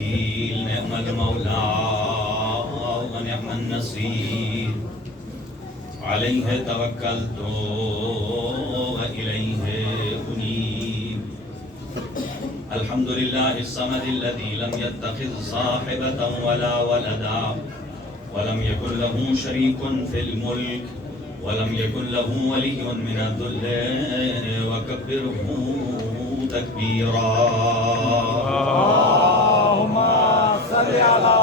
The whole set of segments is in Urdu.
نعم المولى ونعم النصير عليه توكلت وإليه أنيب الحمد لله الصمد الذي لم يتخذ صاحبة ولا ولدا ولم يكن له شريك في الملك ولم يكن له ولي من الذل وكبره تكبيرا اللهم صل على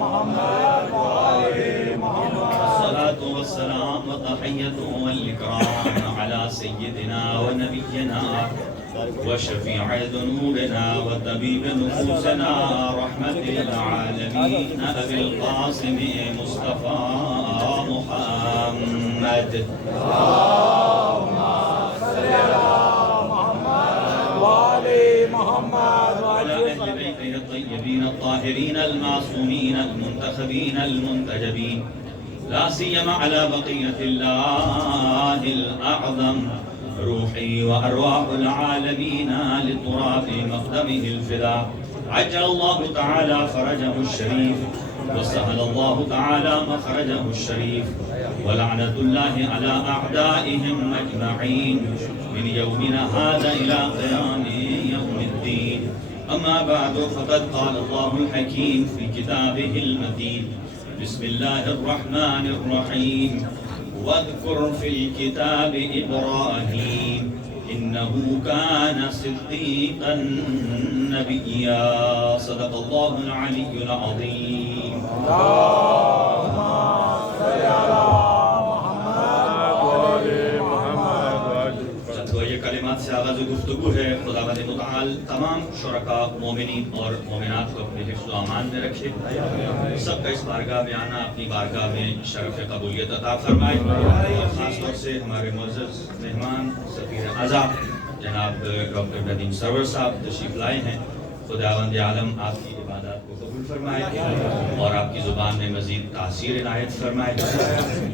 محمد وآل محمد. الصلاة والسلام والتحية والإكرام على سيدنا ونبينا وشفيع ذنوبنا وطبيب نفوسنا رحمة العالمين أبي القاسم مصطفى محمد. اللهم صل على محمد وآل محمد وعلى أهل بيته الطيبين الطاهرين المعصومين المنتخبين المنتجبين لا سيما على بقية الله الأعظم روحي وأرواح العالمين لتراب مقدمه الفداء عجل الله تعالى فرجه الشريف وسهل الله تعالى مخرجه الشريف ولعنة الله على أعدائهم أجمعين من يومنا هذا إلى قيام يوم الدين. أما بعد فقد قال الله الحكيم في كتابه المتين بسم الله الرحمن الرحيم واذكر في الكتاب إبراهيم إنه كان صديقا نبيا. صدق الله العلي العظيم. اللهم صل على محمد وآل محمد. تو یہ کلمات سے آغاز گفتگو ہے. خداوند متعال تمام شرکا مومنین اور مومنات کو اپنے حفظ و امان میں رکھے. سب کا اس بارگاہ میں آنا اپنی بارگاہ میں شرف قبولیت عطا فرمائے. اور خاص طور سے ہمارے معزز مہمان سفیر اعظم جناب ڈاکٹر ندیم سرور صاحب تشریف لائے ہیں. خداوند عالم آپ کی عبادات کو قبول فرمائے اور آپ کی زبان میں مزید تاثیر عنایت فرمائے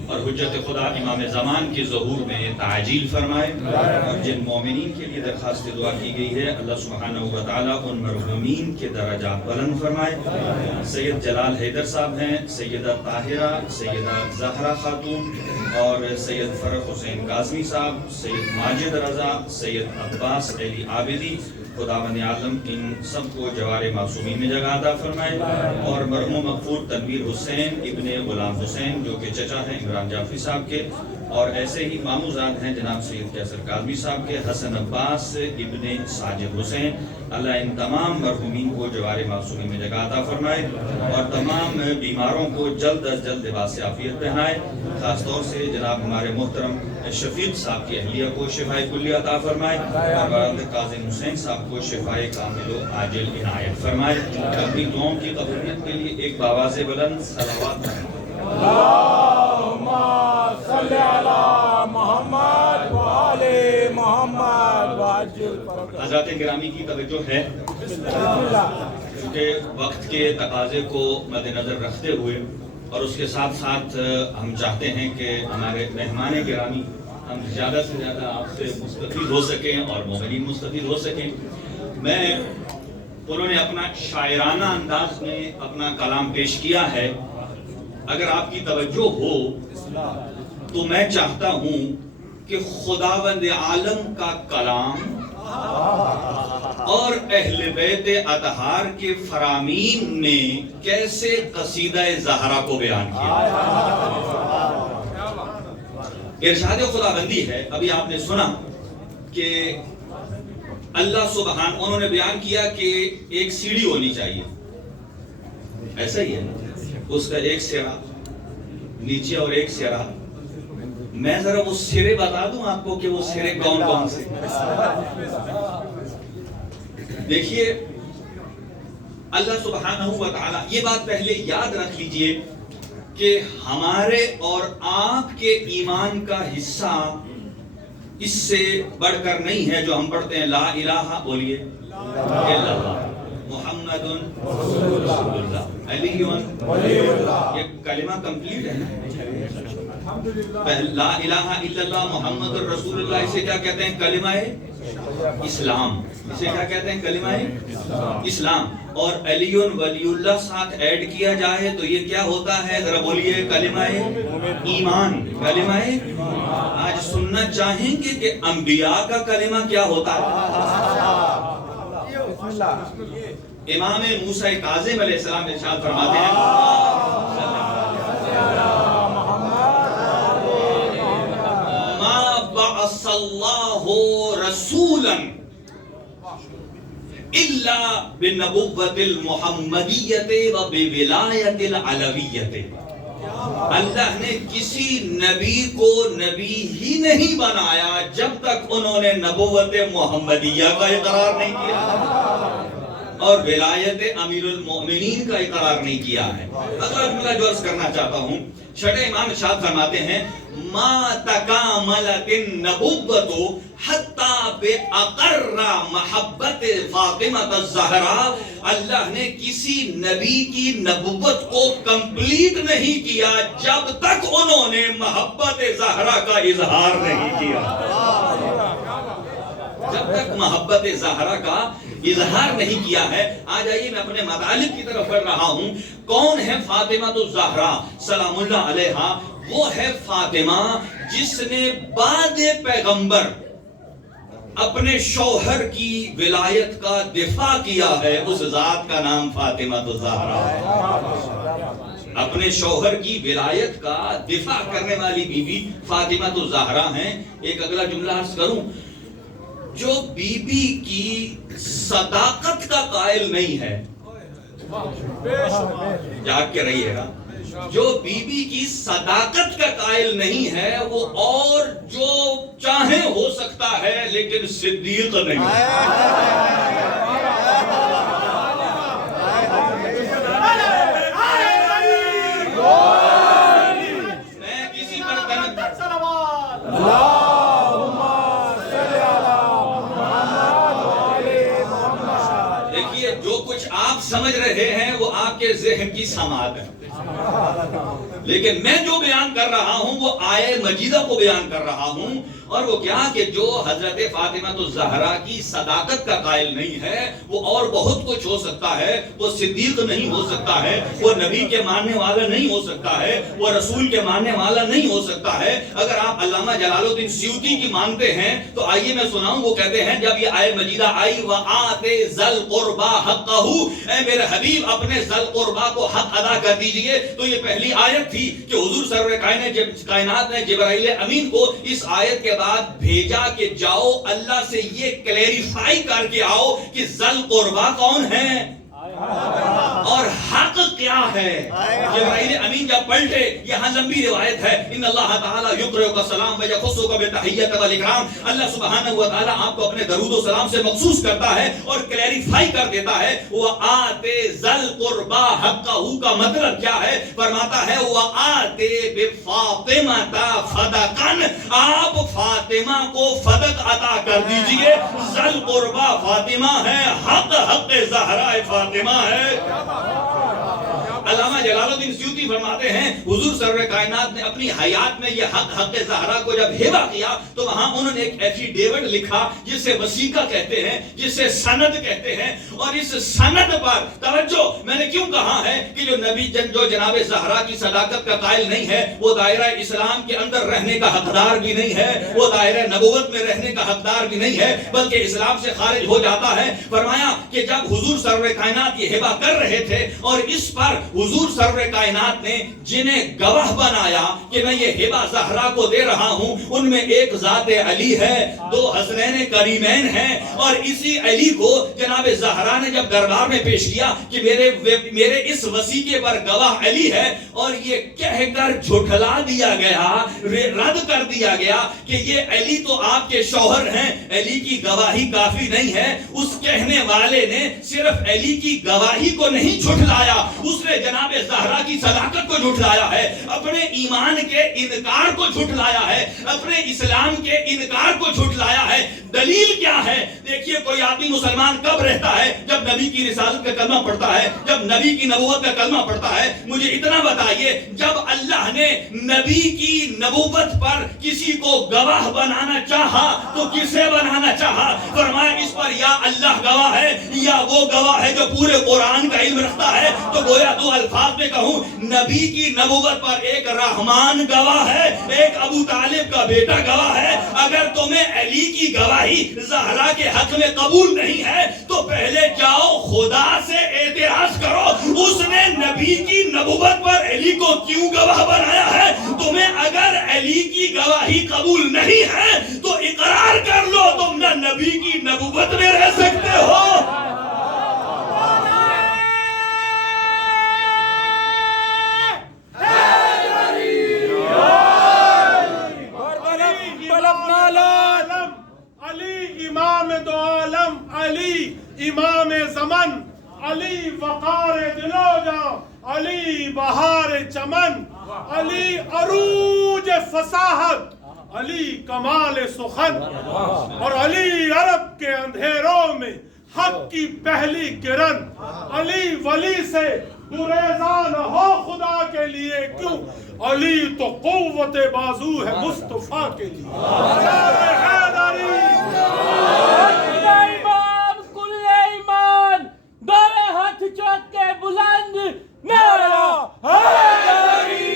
اور حجت خدا امام زمان کے ظہور میں تعجیل فرمائے. اور جن مومنین کے لیے درخواست دعا کی گئی ہے اللہ سبحانہ و تعالیٰ ان مرحومین کے درجات بلند فرمائے. سید جلال حیدر صاحب ہیں, سیدہ طاہرہ, سیدہ زہرا خاتون اور سید فرخ حسین قاسمی صاحب, سید ماجد رضا, سید عباس علی عابدی. خداوند عالم ان سب کو جوار معصومین میں جگہ عطا فرمائے. اور مرحوم مغفور تنویر حسین ابن غلام حسین جو کہ چچا ہیں عمران جعفری صاحب کے, اور ایسے ہی ماموزاد ہیں جناب سید کیسر کاظمی صاحب کے, حسن عباس ابن ساجد حسین. اللہ ان تمام مرحومین کو جوار معصومین میں جگہ عطا فرمائے اور تمام بیماروں کو جلد از جلد لباس عافیت پہنائے. خاص طور سے جناب ہمارے محترم شفیق صاحب کی اہلیہ کو شفائے کلی عطا فرمائے اور والد کاظم حسین صاحب کو شفائے کامل و عاجل عنایت فرمائے. اپنی دعاؤں کی قبولیت کے لیے ایک باواز بلند صلوات. اللهم صل على محمد وآل محمد وعجل فرجهم. حضرات گرامی کی توجہ ہے کیونکہ وقت کے تقاضے کو مد نظر رکھتے ہوئے اور اس کے ساتھ ساتھ ہم چاہتے ہیں کہ ہمارے مہمان گرامی ہم زیادہ سے زیادہ آپ سے مستفید ہو سکیں اور مومنین مستفید ہو سکیں. انہوں نے اپنا شاعرانہ انداز میں اپنا کلام پیش کیا ہے. اگر آپ کی توجہ ہو تو میں چاہتا ہوں کہ خداوند عالم کا کلام اور اہل بیت اطہار کے فرامین میں کیسے قصیدہ زہرا کو بیان کیا. ارشاد خداوندی ہے. ابھی آپ نے سنا کہ اللہ سبحان انہوں نے بیان کیا کہ ایک سیڑھی ہونی چاہیے. ایسا ہی ہے, اس کا ایک سرا نیچے اور ایک سرا. میں ذرا وہ سرے بتا دوں آپ کو کہ وہ سرے کون کون سے. دیکھیے اللہ سبحانہ و تعالی, یہ بات پہلے یاد رکھ لیجئے کہ ہمارے اور آپ کے ایمان کا حصہ اس سے بڑھ کر نہیں ہے جو ہم پڑھتے ہیں لا الہ بولیے الا اللہ محمد رسول اللہ علی ولی اللہ. یہ کلمہ کمپلیٹ ہے نا. لا الہ الا اللہ محمد رسول اللہ, اسے کیا کہتے ہیں؟ کلمہ اسلام. اسے کیا کہتے ہیں؟ کلمہ اسلام. اور علی ولی اللہ ساتھ ایڈ کیا جائے تو یہ کیا ہوتا ہے؟ ذرا بولیے کلمہ ایمان. کلمہ آج سننا چاہیں گے کہ انبیاء کا کلمہ کیا ہوتا ہے؟ امام موسیٰ کاظم علیہ السلام ارشاد فرماتے ہیں ما بعث اللہ رسولا الا بنبوۃ المحمدیۃ و بولایۃ العلویۃ. اللہ نے کسی نبی کو نبی ہی نہیں بنایا جب تک انہوں نے نبوت محمدیہ کا اقرار نہیں کیا اور ولایت امیر المؤمنین کا اقرار نہیں کیا ہے. اگلا جملہ جو عرض کرنا چاہتا ہوں، چھٹے امام ارشاد فرماتے ہیں ما تکاملت النبوۃ حتی باقر محبت فاطمہ الزہرا. اللہ نے کسی نبی کی نبوت کو کمپلیٹ نہیں کیا جب تک انہوں نے محبت زہرا کا اظہار نہیں کیا. جب تک محبت زہرا کا اظہار نہیں کیا ہے. آج آئیے میں اپنے مطالب کی طرف بڑھ رہا ہوں. کون ہے فاطمہ الزہرا سلام اللہ علیہا؟ وہ ہے فاطمہ جس نے بعد پیغمبر اپنے شوہر کی ولایت کا دفاع کیا ہے. اس ذات کا نام فاطمہ الزہرا ہے. اپنے شوہر کی ولایت کا دفاع کرنے والی بیوی فاطمہ الزہرا ہیں. ایک اگلا جملہ عرض کروں، جو بی بی کی صداقت کا قائل نہیں ہے، جاگ کے رہیے گا، جو بی بی کی صداقت کا قائل نہیں ہے وہ اور جو چاہے ہو سکتا ہے لیکن صدیق نہیں. میں کسی پر دیکھیے، جو کچھ آپ سمجھ رہے ہیں وہ آپ کے ذہن کی سماعت ہے، لیکن میں جو بیان کر رہا ہوں وہ آیہ مجیدہ کو بیان کر رہا ہوں. اور وہ کیا کہ جو حضرت فاطمہ الزہرا کی صداقت کا قائل نہیں ہے وہ اور بہت کچھ ہو سکتا ہے. وہ صدیق نہیں ہو سکتا ہے، وہ نبی کے ماننے والا نہیں ہو سکتا ہے، وہ رسول کے ماننے والا نہیں ہو سکتا ہے. اگر آپ علامہ جلال الدین سیوطی کی مانتے ہیں تو آئیے میں سناؤں. وہ کہتے ہیں جب یہ آیہ مجیدہ آئی وَآتِ ذَا الْقُرْبَى حَقَّهُ، اے میرے حبیب اپنے ذی القربہ کو حق ادا کر دیجئے، تو یہ پہلی آیت تھی کہ حضور سرور کائنات نے جبرائیل امین کو اس آیت کے بعد بھیجا کہ جاؤ اللہ سے یہ کلیریفائی کر کے آؤ کہ ذی القربہ کون ہے اور حق کیا ہے. جبرائیل امین جب پلٹے، یہاں لمبی روایت ہے، ان اللہ تعالی یقرئک السلام و یخصک بالتحیۃ والاکرام. اللہ سبحانہ و تعالی آپ کو اپنے درود و سلام سے مخصوص کرتا ہے اور کلیریفائی کر دیتا ہے. وآت ذی القربى حقہ کا مطلب کیا ہے؟ فرماتا ہے وآت بفاطمہ فدقا، آپ فاطمہ کو فدق عطا کر دیجئے. ذی القربى فاطمہ ہے، حق زہرا فاطمہ ہے. علامہ جلال الدین سیوطی فرماتے ہیں حضور سرور کائنات نے اپنی حیات میں یہ حق زہرا کو جب ہبہ کیا تو وہاں انہوں نے ایک ایفیڈیوٹ لکھا جسے وثیقہ کہتے ہیں، جسے سند کہتے ہیں. اور اس سند پر توجہ، میں نے کیوں کہا ہے کہ جو نبی جو جناب زہرا کی صداقت کا قائل نہیں ہے وہ دائرہ اسلام کے اندر رہنے کا حقدار بھی نہیں ہے، وہ دائرہ نبوت میں رہنے کا حقدار بھی نہیں ہے، بلکہ اسلام سے خارج ہو جاتا ہے. فرمایا کہ جب حضور سرور کائنات یہ ہبہ کر رہے تھے اور اس پر حضور سرور کائنات نے جنہیں گواہ بنایا کہ میں یہ ہبہ زہرا کو دے رہا ہوں، ان میں ایک ذات علی ہے، دو حسنین کریمین ہیں. اور اسی علی کو جناب زہرا نے جب دربار میں پیش کیا کہ میرے اس وثیقے پر گواہ علی ہے، اور یہ کہہ کر جھٹلا دیا گیا، رد کر دیا گیا کہ یہ علی تو آپ کے شوہر ہیں، علی کی گواہی کافی نہیں ہے. اس کہنے والے نے صرف علی کی گواہی کو نہیں جھٹلایا، اس نے جناب زہرا کی صداقت کو جھٹلایا ہے، اپنے ایمان کے انکار کو جھٹلایا ہے، اپنے اسلام کے انکار کو جھٹلایا ہے۔ دلیل کیا ہے؟ دیکھیے کوئی آدمی مسلمان کب رہتا ہے؟ جب نبی کی رسالت کا کلمہ پڑھتا ہے، جب نبی کی نبوت کا کلمہ پڑھتا ہے۔ مجھے اتنا بتائیے، جب اللہ نے نبی کی نبوت پر کسی کو گواہ بنانا چاہا تو کسے بنانا چاہا؟ فرمایا اس پر یا اللہ گواہ ہے یا وہ گواہ ہے جو پورے قرآن کا علم رکھتا ہے۔ تو گویا دو الفاظ میں کہوں، نبی کی نبوت پر ایک رحمان گواہ ہے، ایک ابو طالب کا بیٹا گواہ ہے۔ اگر تمہیں علی کی گواہی زہرا کے حق میں قبول نہیں ہے تو پہلے جاؤ خدا سے اعتراض کرو، اس نے نبی کی نبوت پر علی کو کیوں گواہ بنایا ہے؟ تمہیں اگر علی کی گواہی قبول نہیں ہے تو اقرار کر لو تم نہ نبی کی نبوت میں رہ سکتے ہو۔ علی امام دو عالم، علی امام زمن، علی وقار دل و جاں، علی بہار چمن، علی عروج فصاحت، علی کمال سخن، اور علی عرب کے اندھیروں میں حق کی پہلی کرن۔ علی ولی سے گریزان ہو خدا کے لیے کیوں، علی تو قوت بازو ہے مصطفیٰ کے لیے۔ امام کل ایمان دارے ہاتھ چوک کے بلند نعرہ حیدری۔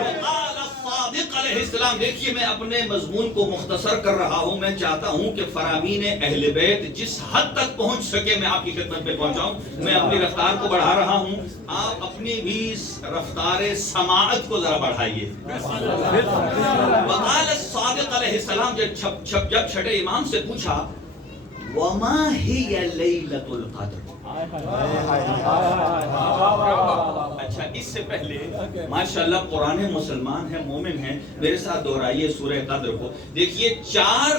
وقال الصادق علیہ السلام۔ دیکھیے میں اپنے مضمون کو مختصر کر رہا ہوں، میں چاہتا ہوں کہ فرامین اہل بیت جس حد تک پہنچ سکے میں آپ کی خدمت میں پہنچاؤں۔ میں اپنی رفتار کو بڑھا رہا ہوں، آپ اپنی بھی رفتار سماعت کو ذرا بڑھائیے۔ وقال الصادق علیہ السلام جب چھٹے امام سے پوچھا وما ہی لیلۃ القدر، اچھا اس سے پہلے ماشاءاللہ قرآن مسلمان ہے، مومن ہے، میرے ساتھ دہرائیے سورہ قدر کو۔ دیکھیے 4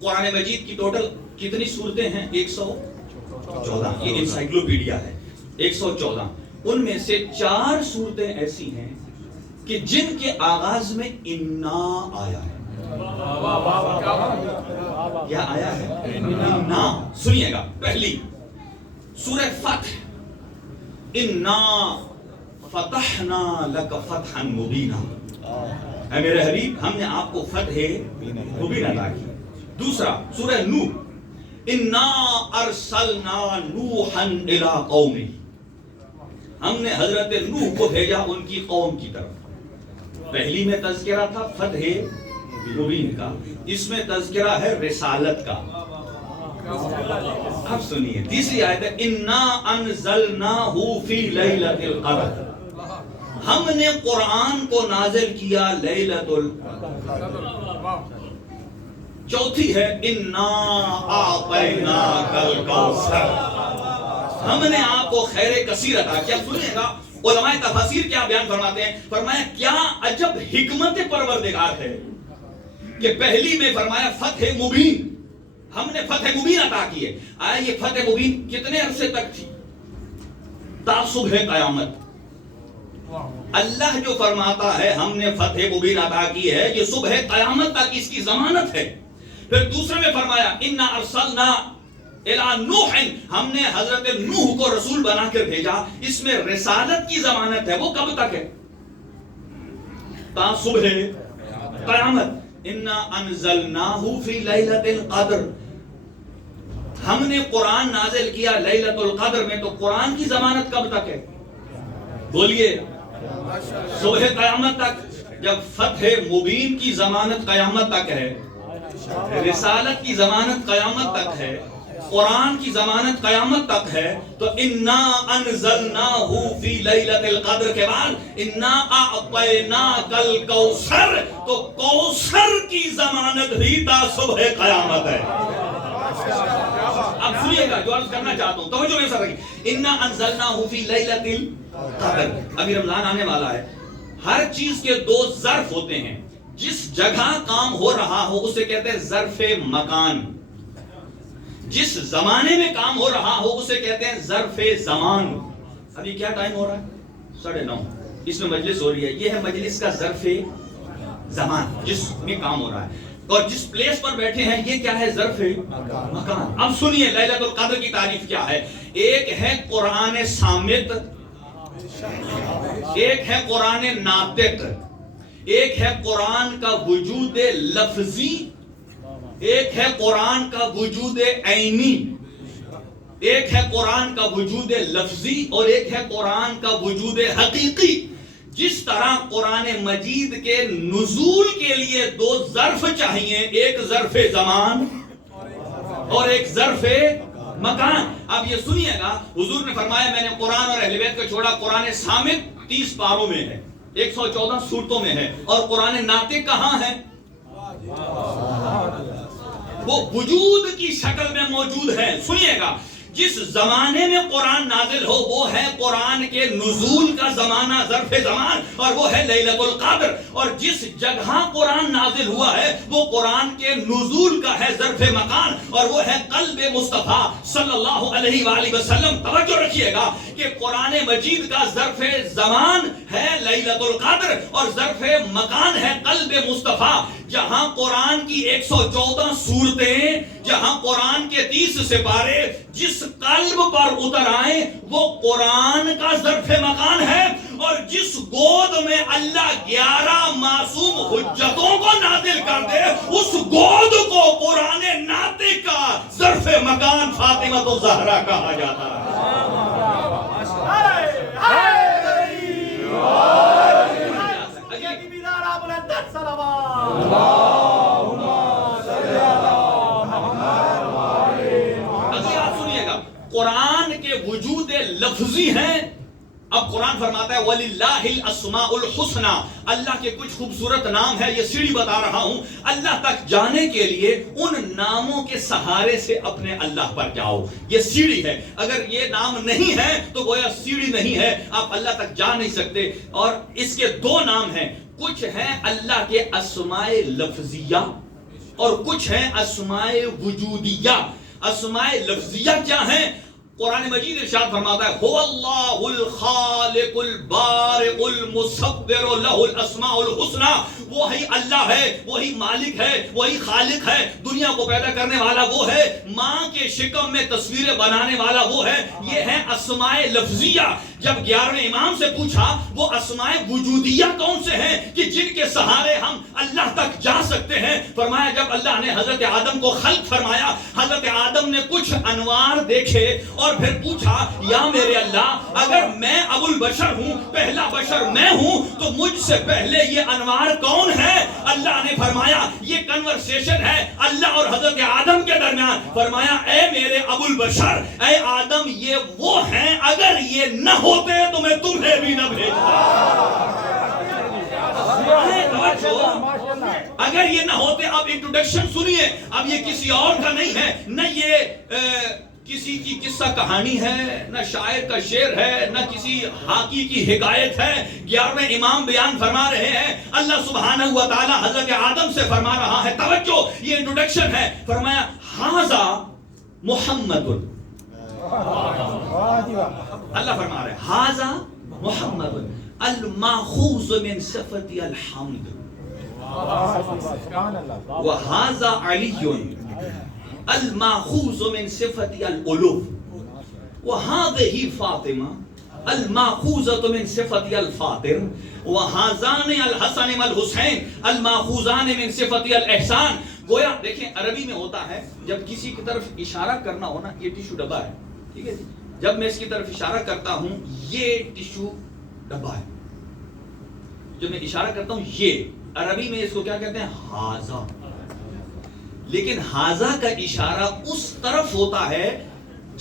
قرآن مجید کی ٹوٹل کتنی سورتیں ہیں؟ 114۔ یہ انسائکلوپیڈیا ہے، 114۔ ان میں سے 4 سورتیں ایسی ہیں کہ جن کے آغاز میں انا آیا ہے۔ کیا آیا ہے؟ انا۔ سنیے گا، پہلی سورہ فتح، انا فتحنا لک فتحا مبینا، اے میرے حبیب ہم نے آپ کو فتح مبین عطا کی۔ دوسرا سورہ نوح، انا ارسلنا نوحا الی قومہ، ہم نے حضرت نوح کو بھیجا ان کی قوم کی طرف۔ پہلی میں تذکرہ تھا فتح مبین کا، اس میں تذکرہ ہے رسالت کا۔ اب سنیے تیسری آیت ہے، انا انزلناہ فی لیلۃ القدر، ہم نے قرآن کو نازل کیا لیلۃ القدر۔ چوتھی ہے انا اعطیناک الکوثر، ہم نے آپ کو خیر کثیر عطا کیا۔ سنیے گا علماء تفاسیر کیا بیان فرماتے ہیں، فرمایا کیا عجب حکمت پروردگار ہے کہ پہلی میں فرمایا فتح مبین، ہم نے فتح مبین عطا کی ہے۔ آیا یہ فتح مبین کتنے عرصے تک تھی؟ تا صبح قیامت۔ اللہ جو فرماتا ہے ہم نے فتح مبین عطا کی ہے، یہ صبح قیامت تک اس کی ضمانت ہے۔ پھر دوسرے میں فرمایا انا ارسلنا الی نوح، ہم نے حضرت نوح کو رسول بنا کر بھیجا، اس میں رسالت کی ضمانت ہے۔ وہ کب تک ہے؟ تا صبح قیامت۔ انا انزلناہ فی لیلۃ القدر، ہم نے قرآن نازل کیا لیلۃ القدر میں، تو قرآن کی ضمانت کب تک ہے؟ بولیے، صبح قیامت تک۔ جب فتح مبین کی ضمانت قیامت تک ہے، رسالت کی ضمانت قیامت تک ہے، قرآن کی ضمانت قیامت تک ہے، تو انا انزلناہ فی لیلۃ القدر کے بعد انا اعطیناک الکوثر، تو کوثر کی ضمانت بھی تا صبح قیامت ہے۔ اب سنیے گا جو عرض کرنا چاہتا ہوں، توجہ میرے ساتھ رکھیے، انا انزلناہ فی لیلۃ القدر۔ ابھی رمضان آنے والا ہے، ہر چیز کے 2 ظرف ہوتے ہیں، جس جگہ کام ہو رہا ہو اسے کہتے ہیں ظرف مکان، جس زمانے میں کام ہو رہا ہو اسے کہتے ہیں ظرف زمان۔ ابھی کیا ٹائم ہو رہا ہے؟ 9:30. اس میں مجلس ہو رہی ہے. یہ ہے مجلس کا ظرف زمان جس میں کام ہو رہا ہے. اور جس پلیس پر بیٹھے ہیں یہ کیا ہے؟ ظرف مکان. اب سنیے لیلۃ القدر کی تعریف کیا ہے. ایک ہے قرآن صامت, ایک ہے قرآن ناطق, ایک ہے قرآن کا وجود لفظی, ایک ہے قرآن کا وجود عینی, ایک ہے قرآن کا وجود لفظی اور ایک ہے قرآن کا وجود حقیقی. جس طرح قرآن مجید کے نزول کے لیے 2 ظرف چاہیے, ایک ظرف زمان اور ایک ظرف مکان. اب یہ سنیے گا, حضور نے فرمایا میں نے قرآن اور اہل بیت کو چھوڑا. قرآن صامت 30 پاروں میں ہے, 114 سورتوں میں ہے, اور قرآن ناطق کہاں ہے؟ وہ وجود کی شکل میں موجود ہے. سنیے گا, جس زمانے میں قرآن نازل ہو وہ ہے قرآن کے نزول کا زمانہ, ظرف زمان, اور وہ ہے لیلۃ القدر. اور جس جگہ قرآن نازل ہوا ہے وہ قرآن کے نزول کا ہے ظرف مکان, اور وہ ہے قلب مصطفیٰ صلی اللہ علیہ وآلہ وسلم. توجہ رکھیے گا کہ قرآن مجید کا ظرف زمان ہے لیلۃ القدر اور ظرف مکان ہے قلب مصطفیٰ. جہاں قرآن کی 114 سورتیں, جہاں قرآن کے 30 سپارے جس قلب پر اتر آئیں وہ قرآن کا ظرف مکان ہے, اور جس گود میں اللہ 11 معصوم حجتوں کو نازل کر دے اس گود کو قرآن ناطق کا ظرف مکان فاطمہ الزہرا کہا جاتا ہے. قرآن کے وجود لفظی ہیں. اب قرآن فرماتا ہے وَلِلَّهِ الْأَسْمَاءُ الْحُسْنَى, اللہ کے کچھ خوبصورت نام ہے. یہ سیڑھی بتا رہا ہوں, اللہ تک جانے کے لیے ان ناموں کے سہارے سے اپنے اللہ پر جاؤ. یہ سیڑھی ہے, اگر یہ نام نہیں ہے تو گویا سیڑھی نہیں ہے, آپ اللہ تک جا نہیں سکتے. اور اس کے 2 نام ہیں, کچھ ہیں اللہ کے اسماء لفظیہ اور کچھ ہیں اسماء وجودیہ. اسماء لفظیہ کیا ہیں؟ قرآن مجید ارشاد فرماتا ہے هو اللہ الخالق البارئ المصور له الاسماء الحسنى. وہی اللہ ہے, وہی مالک ہے, وہی خالق ہے, دنیا کو پیدا کرنے والا وہ ہے, ماں کے شکم میں تصویریں بنانے والا وہ ہے. یہ ہے اسماء لفظیہ. جب 11ویں امام سے پوچھا وہ اسماء وجودیہ کون سے ہیں کہ جن کے سہارے ہم اللہ تک جا سکتے ہیں, فرمایا جب اللہ نے حضرت آدم کو خلق فرمایا, حضرت آدم نے کچھ انوار دیکھے اور پھر پوچھا یا میرے اللہ اگر میں ابو البشر ہوں, پہلا بشر میں ہوں, تو مجھ سے پہلے یہ انوار کون ہے؟ اللہ نے فرمایا یہ کنورسیشن ہے اللہ اور حضرت آدم کے درمیان. فرمایا اے میرے ابو البشر, اے آدم, یہ وہ ہیں, اگر یہ نہ ہوتے تو میں تمہیں بھی نہ بھیجتا. اگر یہ نہ ہوتے. اب انٹروڈکشن سنیے, اب یہ کسی اور کا نہیں ہے, نہ یہ کسی کی قصہ کہانی ہے, نہ شاعر کا شعر ہے, نہ کسی حاکی کی حکایت ہے. 11ویں امام بیان فرما رہے ہیں, اللہ سبحانہ و تعالی حضرت آدم سے فرما رہا ہے. توجہ, یہ انٹروڈکشن ہے. فرمایا ھذا محمد, اللہ فرما رہے ہیں ھذا محمد الماخوذ من صفت الحمد وھذا علی الماخوذ من صفت الالوف وهذه فاطمہ الماخوذۃ من صفت الفاطر وهذان الحسن والحسین الماخوذان من صفت الاحسان. گویا دیکھیں عربی میں ہوتا ہے جب کسی کی طرف اشارہ کرنا ہو نا, یہ ٹیشو ڈبا ہے, ٹھیک ہے جی, جب میں اس کی طرف اشارہ کرتا ہوں یہ ٹیشو ڈبا ہے, جب میں اشارہ کرتا ہوں یہ, عربی میں اس کو کیا کہتے ہیں؟ ھذا. لیکن ھذا کا اشارہ اس طرف ہوتا ہے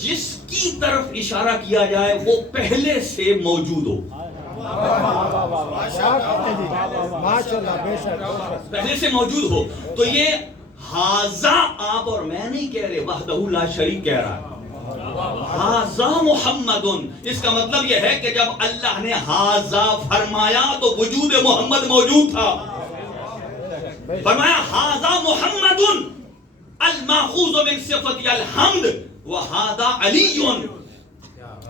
جس کی طرف اشارہ کیا جائے وہ پہلے سے موجود ہو, پہلے سے موجود ہو. تو یہ ھذا آپ اور میں نہیں کہہ رہے, وحدہ لا شریک کہہ رہا ہے. ھذا محمد, اس کا مطلب یہ ہے کہ جب اللہ نے ھذا فرمایا تو وجود محمد موجود تھا. فرمایا ھذا محمد الماخوذ من صفت الحمد وھذا علی.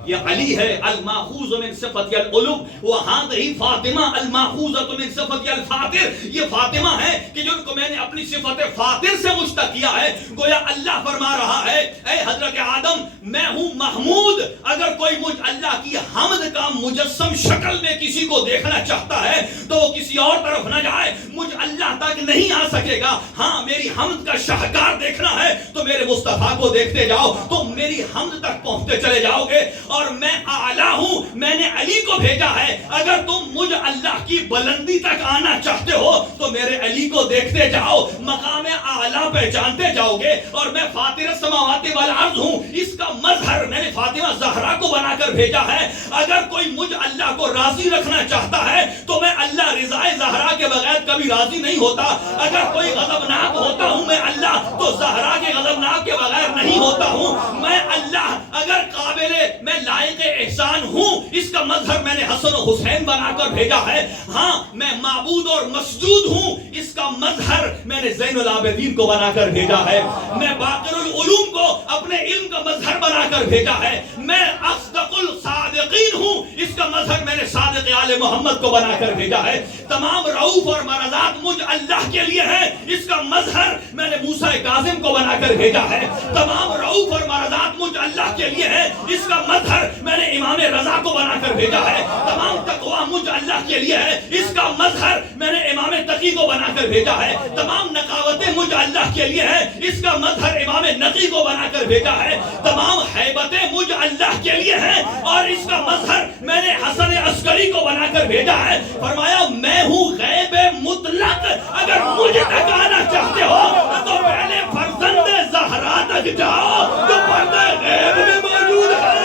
یہ علی ہے الماخوذ من صفت العلو، وہذہ فاطمہ الماخوذۃ من صفت الفاطر، یہ فاطمہ ہے کہ جن کو میں نے اپنی صفت فاطر سے مشتق کیا ہے۔ گویا اللہ فرما رہا ہے اے حضرت آدم میں ہوں محمود، اگر کوئی مجھ اللہ کی حمد کا مجسم شکل میں کسی کو دیکھنا چاہتا ہے تو وہ کسی اور طرف نہ جائے، مجھ اللہ تک نہیں آ سکے گا۔ ہاں میری حمد کا شاہکار دیکھنا ہے تو میرے مصطفیٰ کو دیکھتے جاؤ تو میری حمد تک پہنچتے چلے جاؤ گے۔ اور میں اعلیٰ ہوں، میں نے علی کو بھیجا ہے، اگر تم مجھ اللہ کی بلندی تک آنا چاہتے ہو تو میرے علی کو دیکھتے جاؤ، مقام اعلیٰ پہچانتے جاؤ گے۔ اور میں فاطر السماوات والارض ہوں، اس کا مظہر میں نے فاطمہ زہرا کو بنا کر بھیجا ہے۔ اگر کوئی مجھ اللہ کو راضی رکھنا چاہتا ہے تو میں اللہ رضائے زہرا کے بغیر کبھی راضی نہیں ہوتا۔ اگر کوئی غضبناک ہوتا ہوں میں اللہ تو زہرا کے غضبناک کے بغیر نہیں ہوتا ہوں۔ میں اللہ اگر قابل میں لائق احسان ہوں، اس کا مظہر میں نے حسن و حسین بنا کر بھیجا ہے۔ ہاں میں معبود اور مسجود ہوں، اس کا مظہر میں نے زین العابدین کو بنا کر بھیجا ہے۔ میں باقر العلوم کو اپنے علم کا مظہر بنا کر بھیجا ہے۔ میں اصدق الصادقین ہوں، اس کا مظہر میں نے صادق آل محمد کو بنا کر بھیجا ہے۔ تمام رؤوف اور مرضات مجھ اللہ کے لیے ہیں، اس کا مظہر میں نے موسیٰ کاظم کو بنا کر بھیجا ہے۔ تمام رؤوف اور مرضات مجھ اللہ کے لیے ہیں، اس کا مظہر میں نے امام رضا کو بنا کر بھیجا ہے۔ تمام تقویٰ مجھ اللہ کے لیے ہے، اس کا مظہر میں نے امام تقی کو بنا کر بھیجا ہے۔ تمام نقاوتیں مجھ اللہ کے لیے ہیں، اس کا مظہر امام نقی کو بنا کر بھیجا ہے۔ تمام حیبتیں مجھ اللہ کے لیے ہیں اور اس کا مظہر میں نے حسن عسکری کو بنا کر بھیجا ہے۔ فرمایا میں ہوں غیب مطلق، اگر مجھے تک آنا چاہتے ہو تو پہلے فرزند زہرا تک جاؤ جو پردہ غیب میں موجود ہے۔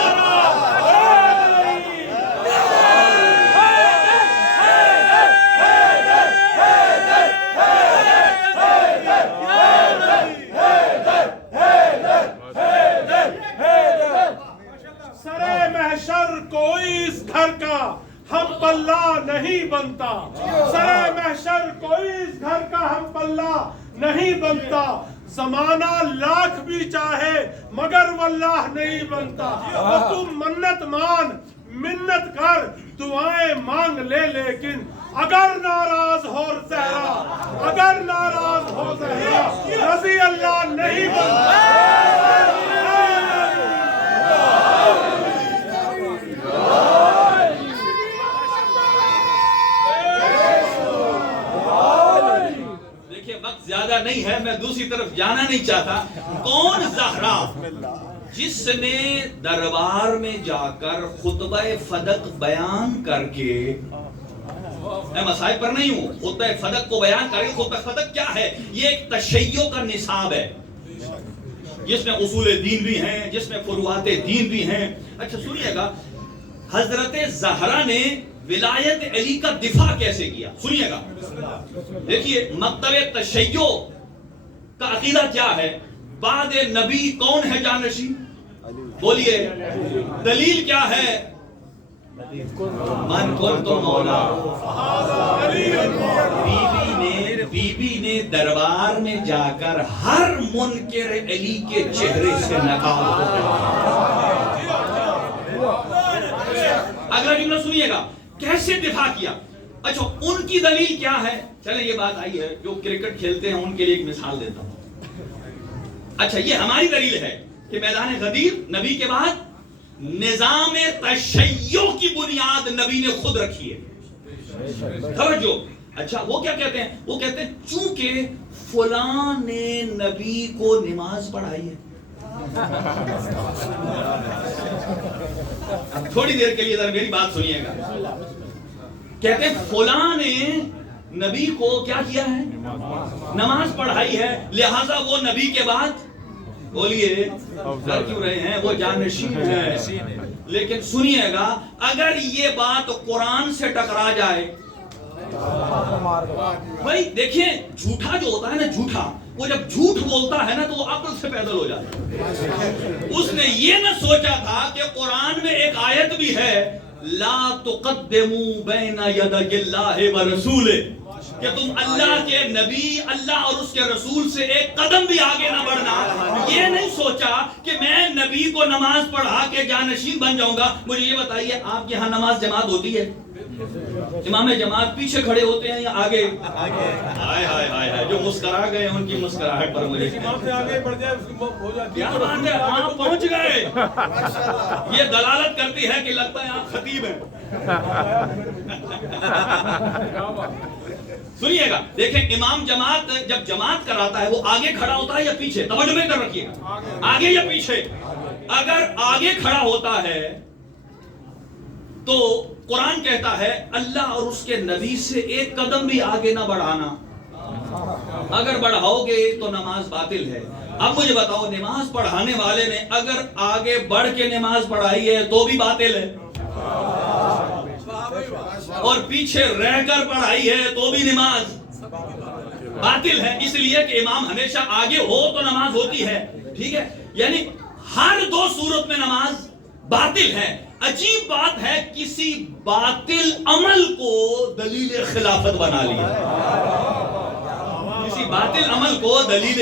سرے محشر کوئی اس گھر کا ہم پلہ نہیں بنتا، سرے محشر کوئی اس گھر کا ہم پلہ نہیں بنتا، زمانہ لاکھ بھی چاہے مگر واللہ نہیں بنتا۔ اور تم منت مان منت کر دعائیں مانگ لے، لیکن اگر ناراض ہو زہرا، اگر ناراض ہو زہرا رضی اللہ نہیں بنتا۔ دیکھیے وقت زیادہ نہیں ہے، میں دوسری طرف جانا نہیں چاہتا۔ کون زہرا؟ جس نے دربار میں جا کر خطبہ فدق بیان کر کے، میں مسائل پر نہیں ہوں، خطبہ فدق کو بیان کر کے، خطبہ فدق کیا ہے؟ یہ ایک تشیع کا نصاب ہے جس میں اصول دین بھی ہیں، جس میں فروعات دین بھی ہیں۔ اچھا سنیے گا، حضرت زہرا نے ولایت علی کا دفاع کیسے کیا، سنیے گا۔ دیکھیے مکتب تشیع کا عقیدہ کیا ہے؟ بعد نبی کون ہے جانشین؟ بولیے دلیل کیا ہے؟ من کنت مولا۔ بی بی نے دربار میں جا کر ہر منکر علی کے چہرے سے نقاب اگلا جملہ سنیے گا، کیسے دفاع کیا۔ اچھا ان کی دلیل کیا ہے؟ چلیں یہ بات آئی ہے، جو کرکٹ کھیلتے ہیں ان کے لیے ایک مثال دیتا ہوں۔ اچھا یہ ہماری دلیل ہے کہ میدان غدیر نبی کے بعد نظام تشیع کی بنیاد نبی نے خود رکھی ہے۔ توجہ۔ اچھا وہ کیا کہتے ہیں؟ وہ کہتے ہیں چونکہ فلاں نے نبی کو نماز پڑھائی ہے۔ تھوڑی دیر کے لیے ذرا میری بات سنیے گا۔ کہتے ہیں فلاں نے نبی کو کیا کیا ہے؟ نماز پڑھائی ہے، لہٰذا وہ نبی کے بعد بولیے کر کیوں رہے ہیں؟ وہ جانشین ہے۔ لیکن سنیے گا، اگر یہ بات قرآن سے ٹکرا جائے، بھائی دیکھیں جھوٹا جو ہوتا ہے نا، جھوٹا وہ جب جھوٹ بولتا ہے نا تو وہ عقل سے پیدل ہو جاتا ہے۔ اس نے یہ نہ سوچا تھا کہ قرآن میں ایک آیت بھی ہے، لا تقدموا بین یدی اللہ ورسولہ، کہ تم اللہ کے نبی، اللہ اور اس کے رسول سے ایک قدم بھی آگے نہ بڑھنا. یہ نہیں سوچا کہ میں نبی کو نماز پڑھا کے جانشین بن جاؤں گا. مجھے یہ بتائیے آپ کے ہاں نماز جماعت ہوتی ہے؟ امام جماعت پیچھے کھڑے ہوتے ہیں یا آگے؟ ہائے ہائے ہائے ہائے، جو مسکرا گئے ان کی مسکراہٹ پر مجھے آگے بڑھ جائے اس کی ہو جاتی کیا بات ہے، آپ پہنچ گئے. یہ دلالت کرتی ہے کہ لگتا ہے آپ خطیب ہیں. سنیے گا، دیکھیں امام جماعت جب جماعت کراتا ہے وہ آگے کھڑا ہوتا ہے یا پیچھے؟ توجہ میں کر رکھیے گا، آگے یا پیچھے. اگر آگے کھڑا ہوتا ہے تو قرآن کہتا ہے اللہ اور اس کے نبی سے ایک قدم بھی آگے نہ بڑھانا. اگر بڑھاؤ گے تو نماز باطل ہے. اب مجھے بتاؤ، نماز پڑھانے والے نے اگر آگے بڑھ کے نماز پڑھائی ہے تو بھی باطل ہے، اور پیچھے رہ کر پڑھائی ہے تو بھی نماز باطل ہے. اس لیے کہ امام ہمیشہ آگے ہو تو نماز ہوتی ہے. ٹھیک ہے، یعنی ہر دو صورت میں نماز باطل ہے. عجیب بات ہے، کسی باطل عمل کو دلیل خلافت بنا لیا. کسی باطل عمل کو دلیل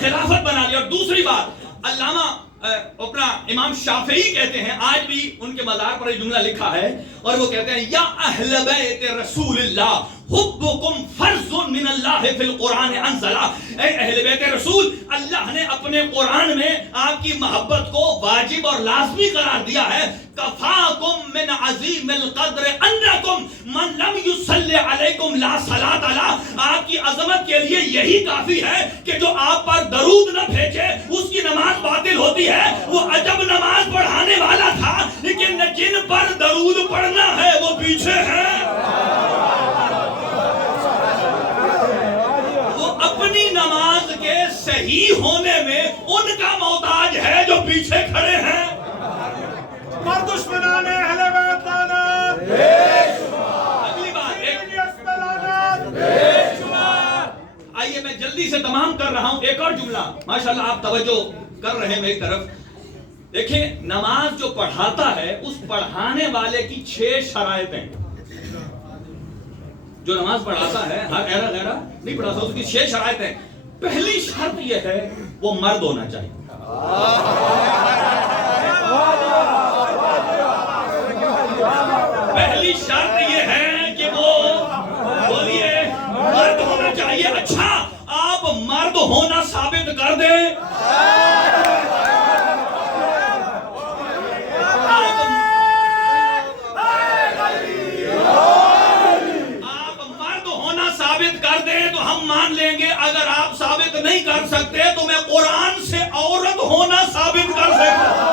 خلافت بنا لیا. اور دوسری بات، علامہ اپنا امام شافعی کہتے ہیں، آج بھی ان کے مزار پر یہ جملہ لکھا ہے، اور وہ کہتے ہیں یا اہل بیت رسول اللہ حبکم فرض من اللہ فی القرآن انزلا. اے اہل بیت رسول، اللہ نے اپنے قرآن میں آپ کی محبت کو واجب اور لازمی قرار دیا ہے. کفاکم من عظیم القدر انکم من لم یصلی علیکم لا صلاۃ له. آپ کی عظمت کے لیے یہی کافی ہے کہ جو آپ پر درود نہ بھیجے اس کی نماز باطل ہوتی ہے. وہ عجب نماز پڑھانے والا تھا، لیکن جن پر درود پڑھنا ہے وہ پیچھے ہے. اپنی نماز کے صحیح ہونے میں ان کا محتاج ہے جو پیچھے کھڑے ہیں. مر دشمنان اہل بیت لعنت. اگلی بات آئیے میں جلدی سے تمام کر رہا ہوں. ایک اور جملہ، ماشاءاللہ آپ توجہ کر رہے ہیں میری طرف. دیکھیں، نماز جو پڑھاتا ہے اس پڑھانے والے کی 6 شرائطیں. جو نماز پڑھاتا ہے ہر غیرہ نہیں پڑھاتا، اس کی 6 شرائطیں. پہلی شرط یہ ہے وہ مرد ہونا چاہیے. پہلی شرط یہ ہے کہ وہ بولیے مرد ہونا چاہیے. اچھا، آپ مرد ہونا ثابت کر دیں. تو ہم مان لیں گے. اگر آپ ثابت نہیں کر سکتے تو میں قرآن سے عورت ہونا ثابت کر سکتا ہوں.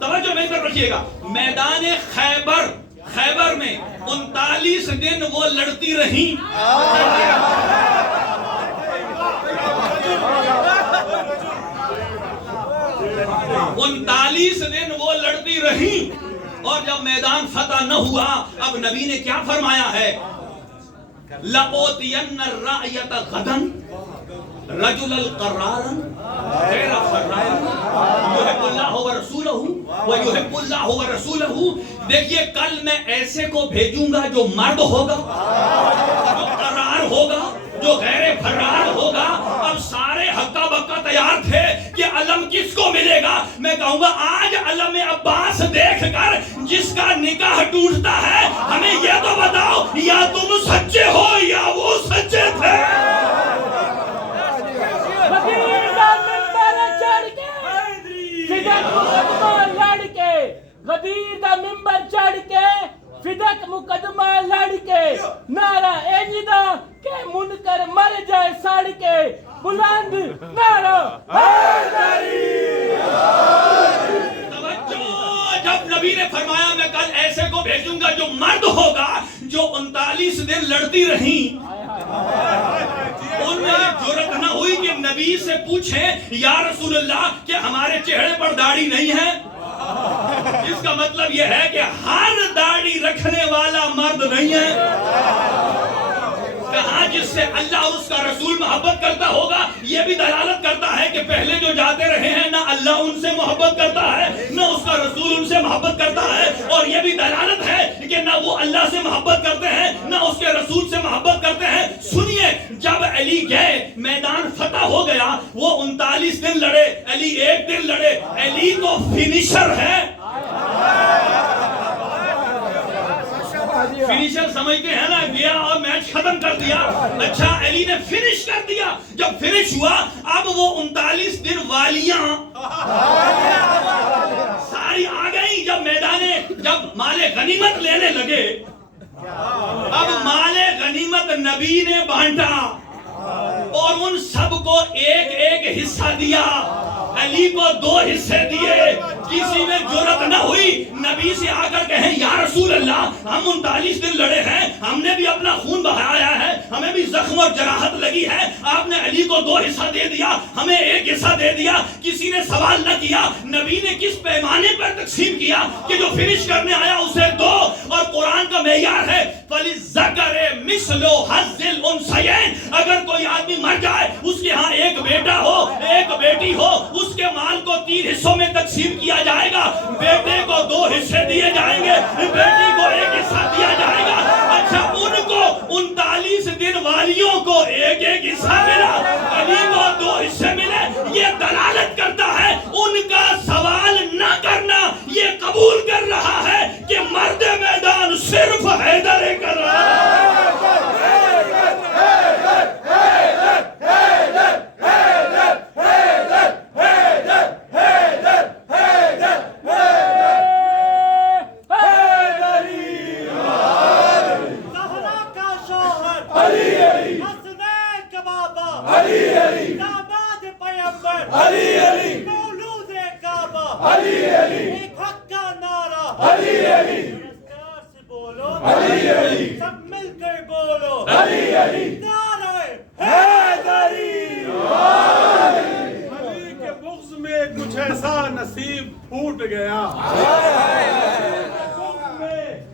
توجہ میں کر رکھیے گا. میدان خیبر میں 39 دن وہ لڑتی رہیں. 39 دن وہ لڑتی رہیں، اور جب میدان فتح نہ ہوا، اب نبی نے کیا فرمایا ہے؟ لَأُوتِيَنَّ الرَّعْيَةَ غَدًا رَجُلَ الْقَرَّارًا غَيْرَ فَرَّارٍ يُحِبُّ اللَّهُ وَرَسُولَهُ وَيُحِبُّ اللَّهُ وَرَسُولَهُ. دیکھیے، کل میں ایسے کو بھیجوں گا جو مرد ہوگا، جو قرار ہوگا، جو غیر فرار ہوگا. اب سارے ہکا بکا تیار تھے کہ علم کس کو ملے گا. میں کہوں گا آج علم عباس دیکھ کر جس کا نکاح ٹوٹتا ہے، ہمیں یہ تو بتاؤ یا تم سچے ہو یا وہ سچے تھے. غدیر دا ممبر چڑھ کے فدق مقدمہ لڑ کے نعرہ اینجدہ کہ منکر مر جائے سڑ کے بلند نعرہ حیدری. توجہ، جب نبی نے فرمایا میں کل ایسے کو بھیجوں گا جو مرد ہوگا، جو 39 دن لڑتی رہیں، ان میں جرأت نہ ہوئی کہ نبی سے پوچھیں یا رسول اللہ کہ ہمارے چہرے پر داڑھی نہیں ہے. اس کا مطلب یہ ہے کہ ہر داڑھی رکھنے والا مرد نہیں ہے. کہاں جس سے اللہ اور اس کا رسول محبت کرتا ہوگا. یہ بھی دلالت کرتا ہے کہ پہلے جو جاتے رہے ہیں نہ اللہ ان سے محبت کرتا ہے نہ اس کا رسول ان سے محبت کرتا ہے، اور یہ بھی دلالت ہے کہ نہ وہ اللہ سے محبت کرتے ہیں نہ اس کے رسول سے محبت کرتے ہیں۔ سنیے، جب علی گئے میدان فتح ہو گیا، وہ 39 دن لڑے، علی 1 دن لڑے۔ علی تو فنیشر ہے، فنیشر سمجھتے ہیں نا، گیا اور میچ ختم کر دیا۔ اچھا، علی نے فنش کر دیا۔ جب فنش ہوا، اب وہ 39 دن والیاں ساری آ گئی۔ جب مال غنیمت لینے لگے، اب مال غنیمت نبی نے بانٹا اور ان سب کو ایک ایک حصہ دیا۔ علی کو 2 حصے دیے۔ کسی میں جرأت نہ ہوئی نبی سے آ کر کہیں یا رسول اللہ، ہم 39 دن لڑے ہیں، ہم نے بھی اپنا خون بہایا ہے، ہمیں بھی زخم اور جراحت لگی ہے، آپ نے علی کو 2 حصہ دے دیا، ہمیں 1 حصہ دے دیا۔ کسی نے سوال نہ کیا نبی نے کس پیمانے پر تقسیم کیا کہ جو فنش کرنے آیا اسے 2، اور قرآن کا معیار ہے فَلِلذَّكَرِ مِثْلُ حَظِّ الْأُنثَيَيْنِ۔ اگر کوئی آدمی مر جائے، اس کے ہاں 1 بیٹا ہو 1 بیٹی ہو، اس کے مال کو 3 حصوں میں تقسیم کیا جائے گا۔ بیٹے کو 2 حصے دیے جائیں گے، بیٹی کو 1 حصہ دیا جائے گا۔ اچھا، ان کو 39 دن والیوں کو 1 حصہ ملا، علی کو 2 حصے ملے۔ یہ دلالت کرتا ہے ان کا سوال نہ کرنا یہ قبول کر رہا ہے کہ مرد میدان صرف حیدر کر رہا ہے۔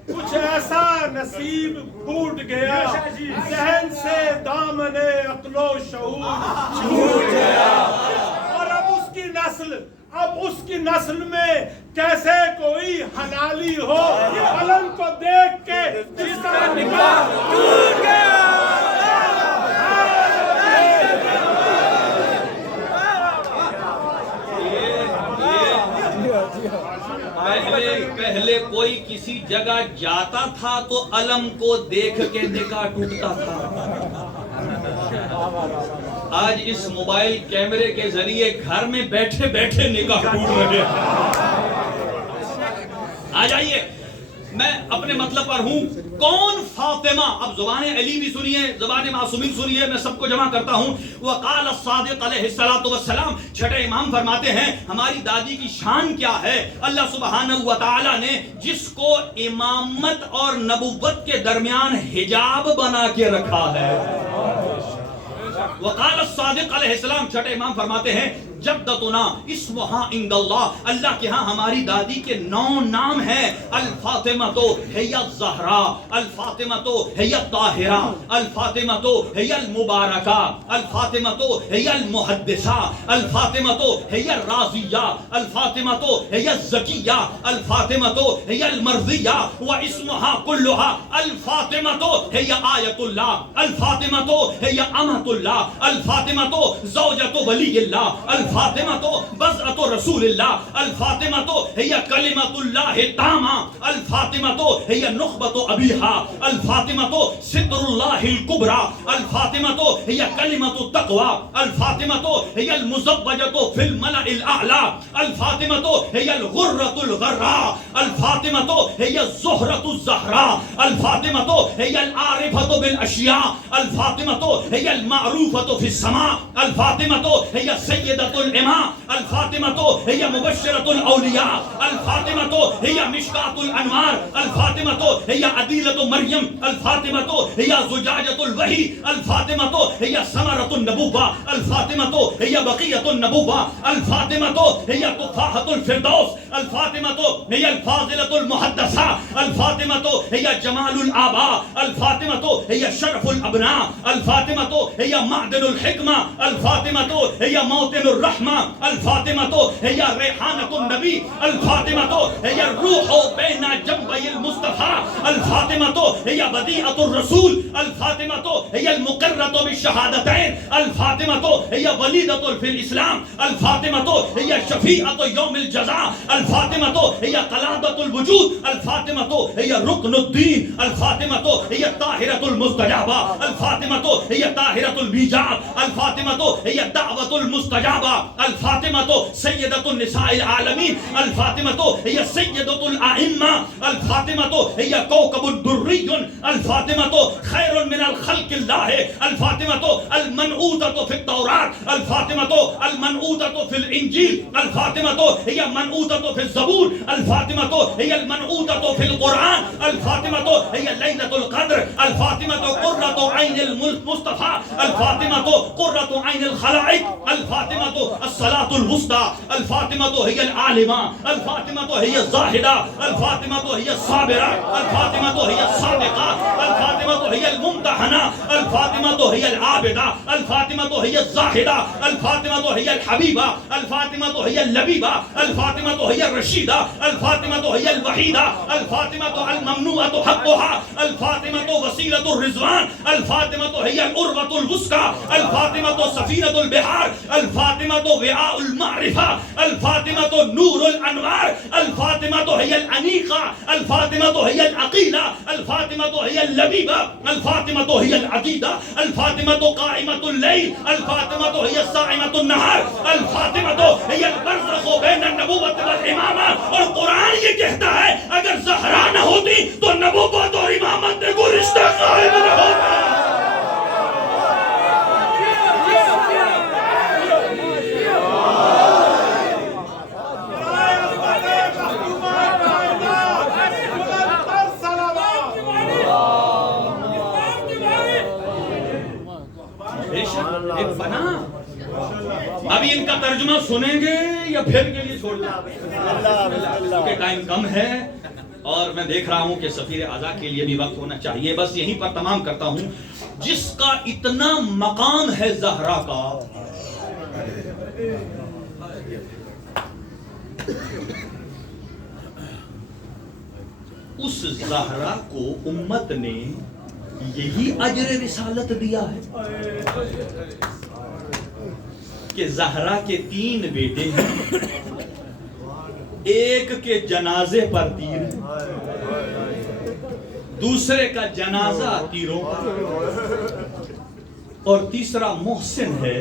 کچھ ایسا نصیب پھوٹ گیا، ذہن سے دامن عقل و شعور چھوٹ گیا، اور اب اس کی نسل میں کیسے کوئی حلالی ہو، علم کو دیکھ کے جس کا نکاح ٹوٹ گیا۔ پہلے کوئی کسی جگہ جاتا تھا تو علم کو دیکھ کے نکاح ٹوٹتا تھا۔ آج اس موبائل کیمرے کے ذریعے گھر میں بیٹھے بیٹھے نکاح ٹوٹ رہے ہیں۔ آ جائیے، میں اپنے مطلب پر ہوں۔ کون فاطمہ؟ اب زبان علی بھی سنیے، زبان معصومین سنیے، میں سب کو جمع کرتا ہوں۔ وقال الصادق علیہ الصلوۃ والسلام، چھٹے امام فرماتے ہیں ہماری دادی کی شان کیا ہے۔ اللہ سبحانہ و تعالی نے جس کو امامت اور نبوت کے درمیان حجاب بنا کے رکھا ہے۔ وقال الصادق علیہ السلام، چھٹے امام فرماتے ہیں جدتنا اسمہا عند اللہ، اللہ کے ہاں ہماری دادی کے 9 نام ہیں۔ الفاطمہ تو ہے الزہرا، الفاطمہ تو ہے الطاہرہ، الفاطمہ تو ہے المبارکہ، الفاطمہ تو ہے المحدثہ، الفاطمہ تو ہے الرازیہ، الفاطمہ تو ہے الزکیہ، الفاطمہ تو ہے المرضیہ، واسمہا کلہا الفاطمہ تو ہے آیت اللہ، الفاطمہ تو ہے امۃ اللہ، الفاطمہ تو زوجۃ ولی اللہ، الفاطمہ تو بضعۃ رسول اللہ، الفاطمہ تو ہے کلمۃ اللہ تامہ، الفاطمہ تو ہے نخبۃ ابیہا، الفاطمہ تو ستر اللہ الکبریٰ، الفاطمہ تو ہے کلمۃ التقویٰ، الفاطمہ تو ہے المزوجۃ فی الملأ الاعلیٰ، الفاطمہ تو ہے الغرۃ الغراء، الفاطمہ تو ہے الزہرۃ الزہراء، الفاطمہ تو ہے العارفۃ بالاشیاء، الفاطمہ تو ہے المعروفۃ فی السماء، الفاطمہ تو ہے سیدۃ الاماء، الفاطمہ تو ہے مبشرۃ الاولیاء، الفاطمہ تو ہے مشکاۃ الانوار، الفاطمہ تو ہے عدیلۃ مریم، الفاطمہ تو ہے زجاجۃ الوحی، الفاطمہ تو ہے ثمرۃ النبوہ، الفاطمہ تو ہے بقیۃ النبوہ، الفاطمہ تو ہے تفاحۃ الفردوس، الفاطمہ تو ہے الفاضلۃ المحدثہ، الفاطمہ تو ہے جمال الآباء، الفاطمہ تو ہے شرف الابناء، الفاطمہ تو ہے معدن الحکمہ، الفاطمہ تو ہے موطن الرحمہ، الفاطمہ تو هي ريحانة النبي، الفاطمة هي الروح بين جنبي المصطفى، الفاطمة هي بديعة الرسول، الفاطمة هي المقرة بالشهادتين، الفاطمة هي وليدة في الإسلام، الفاطمة هي شفيعة يوم الجزاء، الفاطمة هي قلادة الوجود، الفاطمة هي ركن الدين، الفاطمة هي الطاهرة المستجابة، الفاطمة هي طاهرة الميجاب، الفاطمة هي الدعوة المستجابة، الفاطمة سيدة النساء العالمين، الفاطمة هي سيدة الأئمة، الفاطمة هي كوكب دري، الفاطمة خير من الخلق الله، الفاطمة المنعوتة في التوراة، الفاطمة المنعوتة في الإنجيل، الفاطمة هي منعوتة في الزبور، الفاطمة هي المنعوتة في القرآن، الفاطمة هي ليلة القدر، الفاطمة قرة عين المصطفى، الفاطمة قرة عين الخلائق، الفاطمة الصلاة الوسطى، الفاطمة هي العالمة، الفاطمة هي الزاهدة، الفاطمة هي الصابرة، الفاطمة هي الصادقة، الفاطمة هي الممتحنة، الفاطمة هي العابدة، الفاطمة هي الزاهدة، الفاطمة هي الحبيبة، الفاطمة هي اللبيبة، الفاطمة هي الرشيدة، الفاطمة هي الوحيدة، الفاطمة الممنوعة حقها، الفاطمة وسيلة الرضوان، الفاطمة هي الأروة الوثقى، الفاطمة سفينة البحار، الفاطمة وعاء المعرفة، الفاطمة نور الأنوار، الفاطمة هي الأنيقة، الفاطمة هي العقيلة، الفاطمة هي اللبيبة، الفاطمة هي العقيدة، الفاطمة قائمة الليل، الفاطمة هي صائمة النهار، الفاطمة هي البرزخ بين النبوة والإمامة. اور قرآن یہ کہتا ہے اگر زہرا نہ ہوتی تو نبوت اور امامت میں کوئی رشتہ قائم نہ ہوتا. ابھی ان کا ترجمہ سنیں گے یا پھر کے لیے چھوڑ دیں؟ کیونکہ ٹائم کم ہے اور میں دیکھ رہا ہوں کہ سفیر اعظم کے لیے بھی وقت ہونا چاہیے. بس یہیں پر تمام کرتا ہوں. جس کا اتنا مقام ہے زہرا کا، اس زہرا کو امت نے یہی اجر رسالت دیا ہے کہ زہرا کے 3 بیٹے ہیں، ایک کے جنازے پر تیر، دوسرے کا جنازہ تیروں پر، اور تیسرا محسن ہے.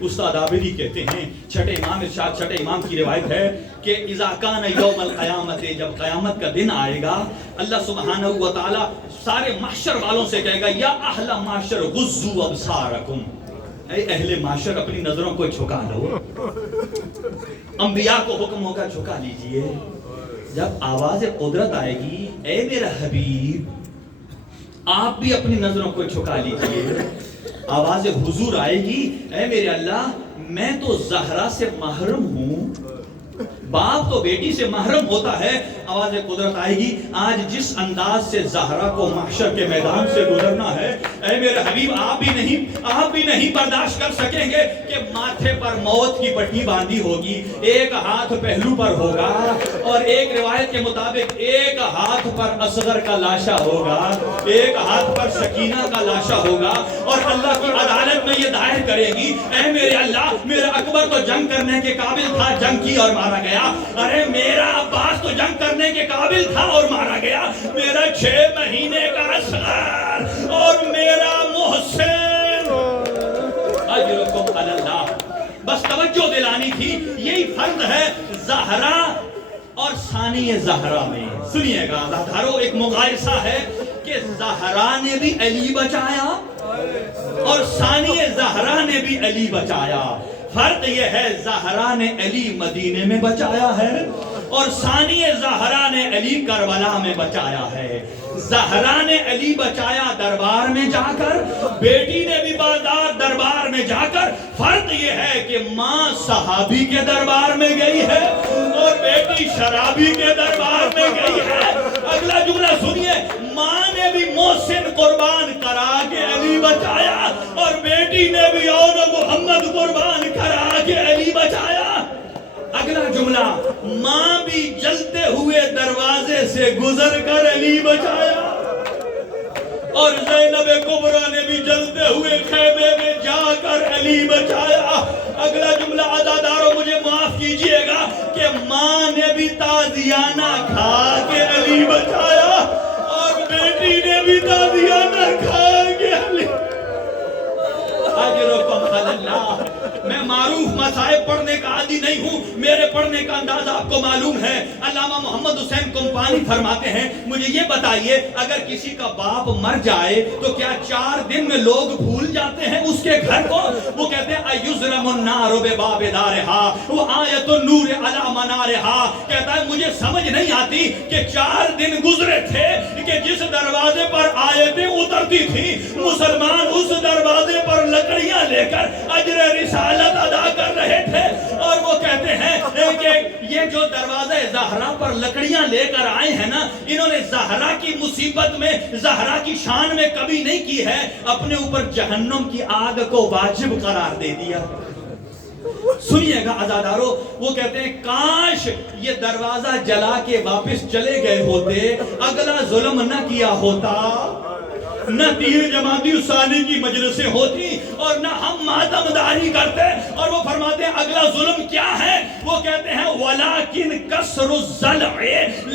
استاد عابدی کہتے ہیں، چھٹے امام ارشاد چھٹے امام کی روایت ہے کہ اذا کان یوم القیامت، جب قیامت کا دن آئے گا اللہ سبحانہ و تعالی سارے محشر والوں سے کہے گا یا اہل محشر غضوا ابصارکم، اے اہل معاشر اپنی نظروں کو جھکا لو. انبیاء کو حکم ہوگا جھکا لیجئے. جب آواز قدرت آئے گی اے میرا حبیب آپ بھی اپنی نظروں کو جھکا لیجئے. آواز حضور آئے گی اے میرے اللہ میں تو زہرا سے محرم ہوں. باپ تو بیٹی سے محرم ہوتا ہے. آواز قدرت آئے گی آج جس انداز سے زہرا کو محشر کے میدان سے گزرنا ہے اے میرے حبیب آپ بھی نہیں برداشت کر سکیں گے کہ ماتھے پر موت کی پٹی باندھی ہوگی، ایک ہاتھ پہلو پر ہوگا اور ایک روایت کے مطابق ایک ہاتھ پر اصغر کا لاشا ہوگا، ایک ہاتھ پر سکینہ کا لاشا ہوگا اور اللہ کی عدالت میں یہ دائر کرے گی اے میرے اللہ میرا اکبر تو جنگ کرنے کے قابل تھا، جنگ کی اور مارا گیا. ارے میرا عباس تو جنگ کرنے کے قابل تھا اور مارا گیا. میرا 6 مہینے کا اصغر اور میرا محسن اجرکم علی اللہ. بس توجہ دلانی تھی. یہی فرق ہے زہرا اور ثانی زہرا میں. سنیے گا دھارو ایک مقایسہ ہے کہ زہرا نے بھی علی بچایا اور ثانی زہرا نے بھی علی بچایا. فرق یہ ہے زہرا نے علی مدینے میں بچایا ہے اور ثانی زہرا نے علی کربلا میں بچایا ہے. زہرا نے علی بچایا دربار میں جا کر، بیٹی نے بھی بازار دربار میں جا کر. فرق یہ ہے کہ ماں صحابی کے دربار میں گئی ہے اور بیٹی شرابی کے دربار میں گئی ہے. اگلا جملہ سنیے، ماں نے بھی محسن قربان کرا کے علی بچایا اور بیٹی نے بھی اور محمد قربان کرا کے علی جملہ، ماں بھی جلتے ہوئے دروازے سے گزر کر علی بچایا، اور زینب کبریٰ نے بھی جلتے ہوئے خیمے میں جا کر علی بچایا۔ اگلا جملہ عزادارو مجھے معاف کیجئے گا کہ ماں نے بھی تازیانہ کھا کے علی بچایا، اور بیٹی نے بھی تازیانہ کھا کے علی۔ اجرکم علی اللہ۔ میں معروف مصائب پڑھنے کا عادی نہیں ہوں، میرے پڑھنے کا انداز آپ کو معلوم ہے۔ علامہ محمد حسین کمپانی فرماتے ہیں مجھے یہ بتائیے اگر کسی کا باپ مر جائے تو کیا 4 دن میں لوگ بھول جاتے ہیں اس کے گھر کو؟ وہ کہتے ہیں ایُزرم النار بباب دارہا وآیت النور علی منارہا۔ کہتا ہے مجھے سمجھ نہیں آتی کہ 4 دن گزرے تھے کہ جس دروازے پر آیتیں اترتی تھی مسلمان اس دروازے پر لکڑیاں لے کر اجر رسالت ادا کر رہے تھے، اور وہ کہتے ہیں کہ یہ جو دروازہ زہرا پر لکڑیاں لے کر آئے ہیں نا، انہوں نے زہرا کی مصیبت میں، زہرا کی شان میں کبھی نہیں کی ہے، اپنے اوپر جہنم کی آگ کو واجب قرار دے دیا۔ سنیے گا عزادارو، وہ کہتے ہیں کاش یہ دروازہ جلا کے واپس چلے گئے ہوتے، اگلا ظلم نہ کیا ہوتا، نہ تیر جماعتی ثانی کی مجلسیں ہوتی اور نہ ہم ماتمداری کرتے۔ اور وہ فرماتے ہیں اگلا ظلم کیا ہے؟ وہ کہتے ہیں وَلَكِنْ كَسْرُ الزَّلْعِ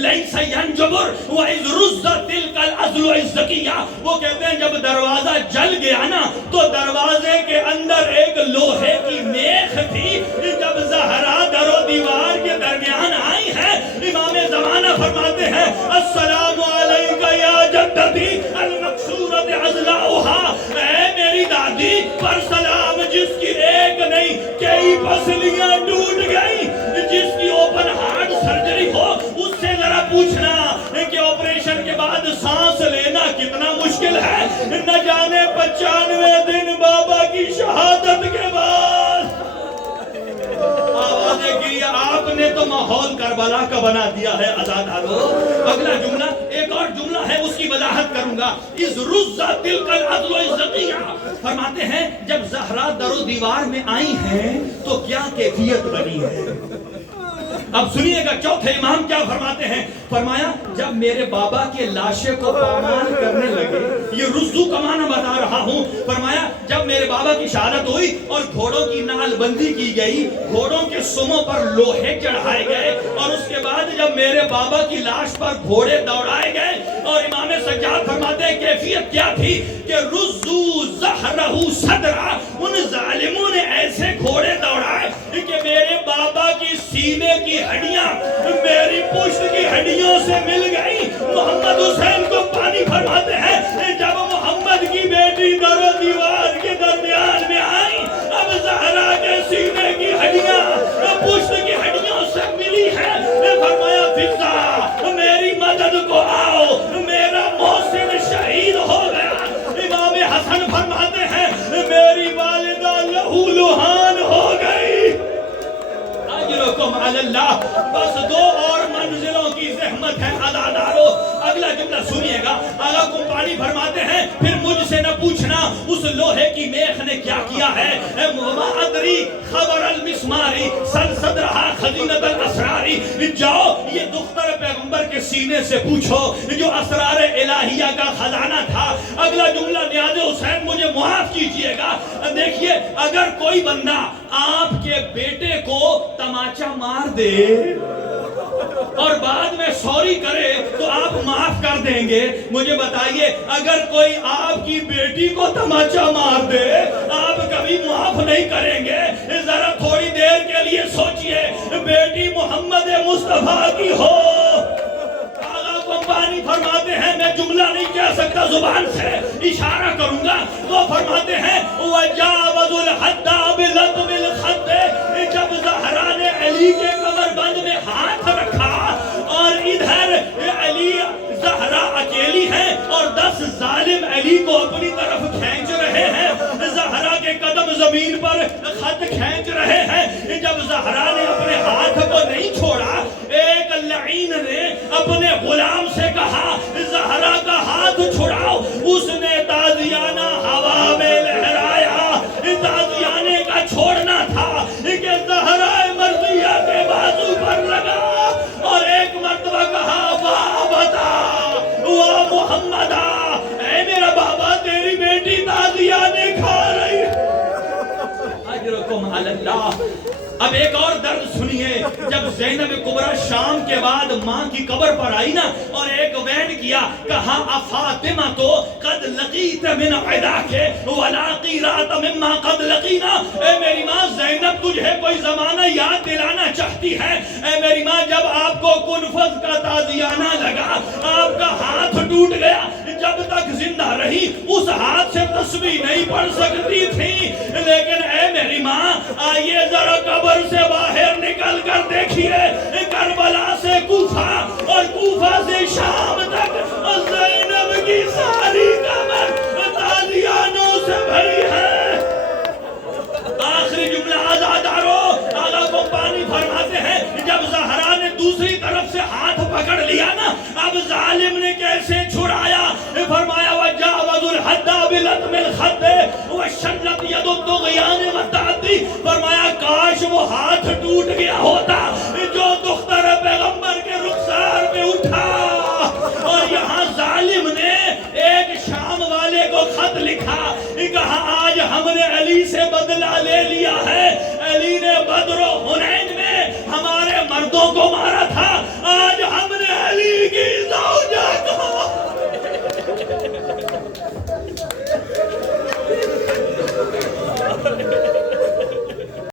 لَيْسَ يَنْجُبُرْ وَإِذْ رُزَّ تِلْكَ الْأَزْلُ الزَّكِيَّةِ۔ وہ کہتے ہیں جب دروازہ جل گیا نا تو دروازے کے اندر ایک لوہے کی میخ تھی، جب زہرا در و دیوار کے درمیان آئی ہے، امام زمانہ فرماتے ہیں السلام علیکہ یا جدتی المقصورت عزلاؤہا، اے میری دادی پر سلام جس کی ایک نہیں کئی پسلیاں ٹوٹ گئی، جس کی اوپن ہارٹ سرجری ہو اس سے ذرا پوچھنا کہ آپریشن کے بعد سانس لینا کتنا مشکل ہے، نہ جانے 95 دن بابا کی شہادت کے بعد۔ آوازیں گری، آپ نے تو ماحول کربلا کا بنا دیا ہے عزادارو۔ اگلا جملہ ایک اور جملہ ہے، اس کی وضاحت کروں گا۔ اِذْ رُزَّ تِلْكَ الْعَدْلُ الزَّقِيَّةِ، فرماتے ہیں جب زہرا در و دیوار میں آئی ہیں تو کیا کیفیت بنی ہے۔ اب سنیے گا چوتھے امام کیا فرماتے ہیں، فرمایا جب میرے بابا کے لاشے کو پامال کرنے لگے، یہ رزو کا معنی بتا رہا ہوں، فرمایا جب میرے بابا کی شہادت ہوئی اور گھوڑوں کی نال بندی کی گئی، گھوڑوں کے سموں پر لوہے چڑھائے گئے، اور اس کے بعد جب میرے بابا کی لاش پر گھوڑے دوڑائے گئے، اور امام سجاد فرماتے ہیں کیفیت کیا تھی کہ رزو زہرہ صدرہ، ان ظالموں نے ایسے گھوڑے دوڑائے کہ میرے بابا کی سینے کی ہڈیاں میری پشت کی ہڈیوں سے مل گئی۔ محمد حسین کو پانی فرماتے ہیں جب محمد کی بیٹی در و دیوار کے درمیان میں آئی، اب زہرا کے سینے کی ہڈیاں پشت کی ہڈیوں سے ملی ہے، فرمایا فضا میری مدد کو آؤ، میرا محسن شہید ہو گیا۔ امام حسن فرماتے ہیں میری والدہ لہو لہان ہو گئی۔ اجرکم علی اللہ۔ بس 2 اور منزلوں کی زحمت ہے عزادارو۔ اگلا جملہ سنیے گا، آغا کمپانی فرماتے ہیں پھر مجھ سے نہ پوچھنا اس لوہے کی میخ نے کیا کیا ہے، وما ادری خبر المسماری سن صدرہا خزینت الاسراری، جاؤ یہ دختر پیغمبر کے سینے سے پوچھو جو اسرار الہیہ کا خزانہ تھا۔ اگلا جملہ نیاز حسین مجھے معاف کیجئے گا، دیکھیے اگر کوئی بندہ آپ کے بیٹے کو تماچا مار دے اور بعد میں سوری کرے تو آپ معاف کر دیں گے؟ مجھے بتائیے اگر کوئی آپ کی بیٹی کو تماچا مار دے آپ کبھی معاف نہیں کریں گے؟ ذرا تھوڑی دیر کے لیے سوچئے، بیٹی محمد مصطفیٰ کی ہو۔ آغا کمپانی فرماتے ہیں میں جملہ نہیں کہہ سکتا، زبان سے اشارہ کروں گا، وہ فرماتے ہیں وَجَاوَزُ الْحَدَّ بِلَطْمِ الْخَدِّ، جب زہرا نے علی کے کمر بند میں ہاتھ رکھا اور ادھر علی زہرا اکیلی ہے اور 10 ظالم علی کو اپنی طرف کھینچ رہے ہیں، زہرا کے قدم زمین پر خط کھینچ رہے ہیں، جب زہرا نے اپنے ہاتھ کو نہیں چھوڑا، ایک لعین نے اپنے غلام سے کہا زہرا کا ہاتھ چھڑاؤ، اس نے تازیانہ ہوا میں لہرایا، تازیانے کا چھوڑنا تھا کہ زہرا مرضیہ کے بازو پر اب ایک اور درد سنیے، جب زینب کبریٰ شام کے بعد ماں کی قبر پر آئی نا اور ایک وین کیا، کہا افاطمہ تو قد لقیت من عداک ولاقی رات مما قد لقینا، اے میری ماں زینب تجھے کوئی زمانہ یاد دلانا چاہتی ہے؟ اے میری ماں جب آپ کو کنفذ کا تازیانہ لگا، آپ کا ہاتھ ٹوٹ گیا، جب تک زندہ رہی اس ہاتھ سے تسبیح نہیں پڑھ سکتی تھی، لیکن اے میری ماں آئیے ذرا قبر سے باہر نکل کر دیکھیے، کربلا سے کوفہ اور کوفہ سے شام تک زینب کی ساری قبر تازیانوں سے بھری ہے۔ آخری جملہ آزادارو، آقا کمپانی فرماتے ہیں جب زہرا نے دوسری طرف سے ہاتھ پکڑ لیا نا، اب ظالم نے کیسے چھڑایا؟ فرمایا وَجَاوَزُ الْحَدَّ بِلَطْمِ الْخَدِّ وَشَلَّتْ يَدُ الطُّغْيَانِ وَالتَّعَدِّ، فرمایا کاش وہ ہاتھ ٹوٹ گیا ہوتا جو دختر پیغمبر کے رخسار میں اٹھا۔ اور یہاں ظالم نے ایک شام والے کو خط لکھا، کہا آج ہم نے علی سے